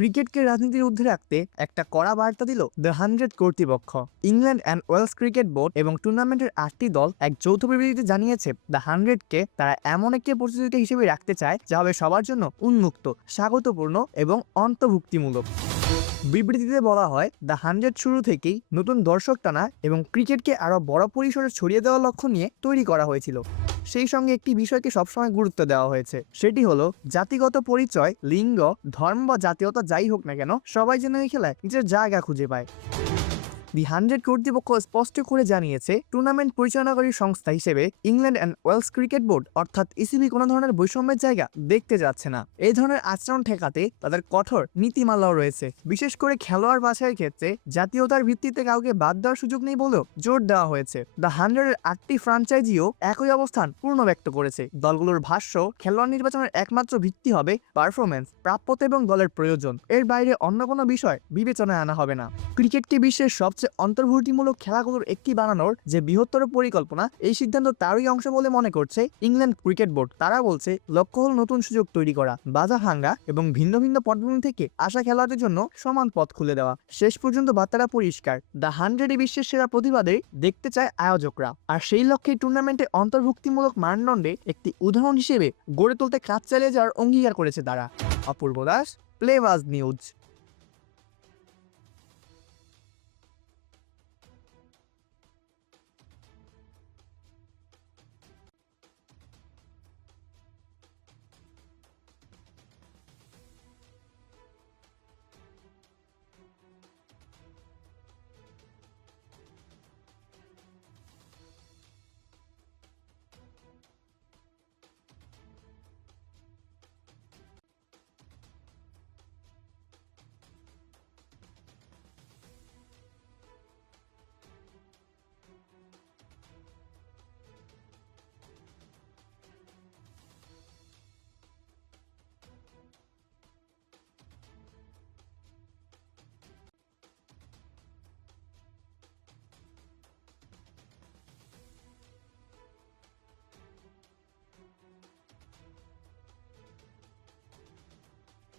ক্রিকেটকে রাজনীতির ঊর্ধ্বে রাখতে একটা কড়া বার্তা দিল দ্য 100 কর্তৃপক্ষ। England and Wales cricket board এবং টুর্নামেন্টের 8টি দল এক যৌথ বিবৃতিতে জানিয়েছে দ্য 100কে তারা এমন একটি প্রতিযোগিতা হিসেবে রাখতে চায় যা হবে সবার জন্য উন্মুক্ত, স্বাগতপূর্ণ এবং অন্তর্ভুক্তিমূলক। বিবৃতিতে বলা হয় দ্য 100 শুরু থেকেই নতুন দর্শক টানা এবং ক্রিকেটকে আরও বড় পরিসরে ছড়িয়ে দেওয়ার লক্ষ্য নিয়ে তৈরি করা হয়েছিল। সেই সঙ্গে একটি বিষয়কে সবসময় গুরুত্ব দেওয়া হয়েছে, সেটি হলো জাতিগত পরিচয়, লিঙ্গ, ধর্ম বা জাতীয়তা যাই হোক না কেন, সবাই যেন এই খেলায় নিজের জায়গা খুঁজে পায়। দি 100 কর্তৃপক্ষ স্পষ্ট করে জানিয়েছে টুর্নামেন্ট পরিচালনাকারী সংস্থা হিসেবে England and Wales cricket board অর্থাৎ ইসিবি কোনো ধরনের বৈষম্যের জায়গা দেখতে যাচ্ছে না। এই ধরনের আচরণ ঠেকাতে তাদের কঠোর নীতিমালাও রয়েছে। বিশেষ করে খেলোয়াড় বাছাইয়ের ক্ষেত্রে জাতীয়তার ভিত্তিতে কাউকে বাদ দেওয়ার সুযোগ নেই বলেও জোর দেওয়া হয়েছে। দ্য 100-এর 8টি ফ্রাঞ্চাইজিও একই অবস্থান পূর্ণ ব্যক্ত করেছে। দলগুলোর ভাষ্য, খেলোয়াড় নির্বাচনের একমাত্র ভিত্তি হবে পারফরমেন্স, প্রাপ্যতা এবং দলের প্রয়োজন। এর বাইরে অন্য কোনো বিষয় বিবেচনায় আনা হবে না। ক্রিকেটকে বিশ্বের সবচেয়ে অন্তর্ভুক্তিমূলক খেলাগুলোর একটি বানানোর যে বৃহত্তর পরিকল্পনা, এই সিদ্ধান্ত তারই অংশ বলে মনে করছে ইংল্যান্ড ক্রিকেট বোর্ড। তারা বলছে লক্ষ্য হল নতুন সুযোগ তৈরি করা, বাধা ভাঙ্গা এবং ভিন্ন ভিন্ন পটভূমি থেকে আসা খেলোয়াড়দের জন্য সমান পথ খুলে দেওয়া। শেষ পর্যন্ত বার্তাটা পরিষ্কার, দ্য 100-ই বিশ্বের সেরা প্রতিবাদে দেখতে চায় আয়োজকরা, আর সেই লক্ষ্যে টুর্নামেন্টে অন্তর্ভুক্তিমূলক মানদণ্ডে একটি উদাহরণ হিসেবে গড়ে তুলতে কাজ চালিয়ে যাওয়ার অঙ্গীকার করেছে তারা। অপূর্ব দাস, প্লেবাজ নিউজ।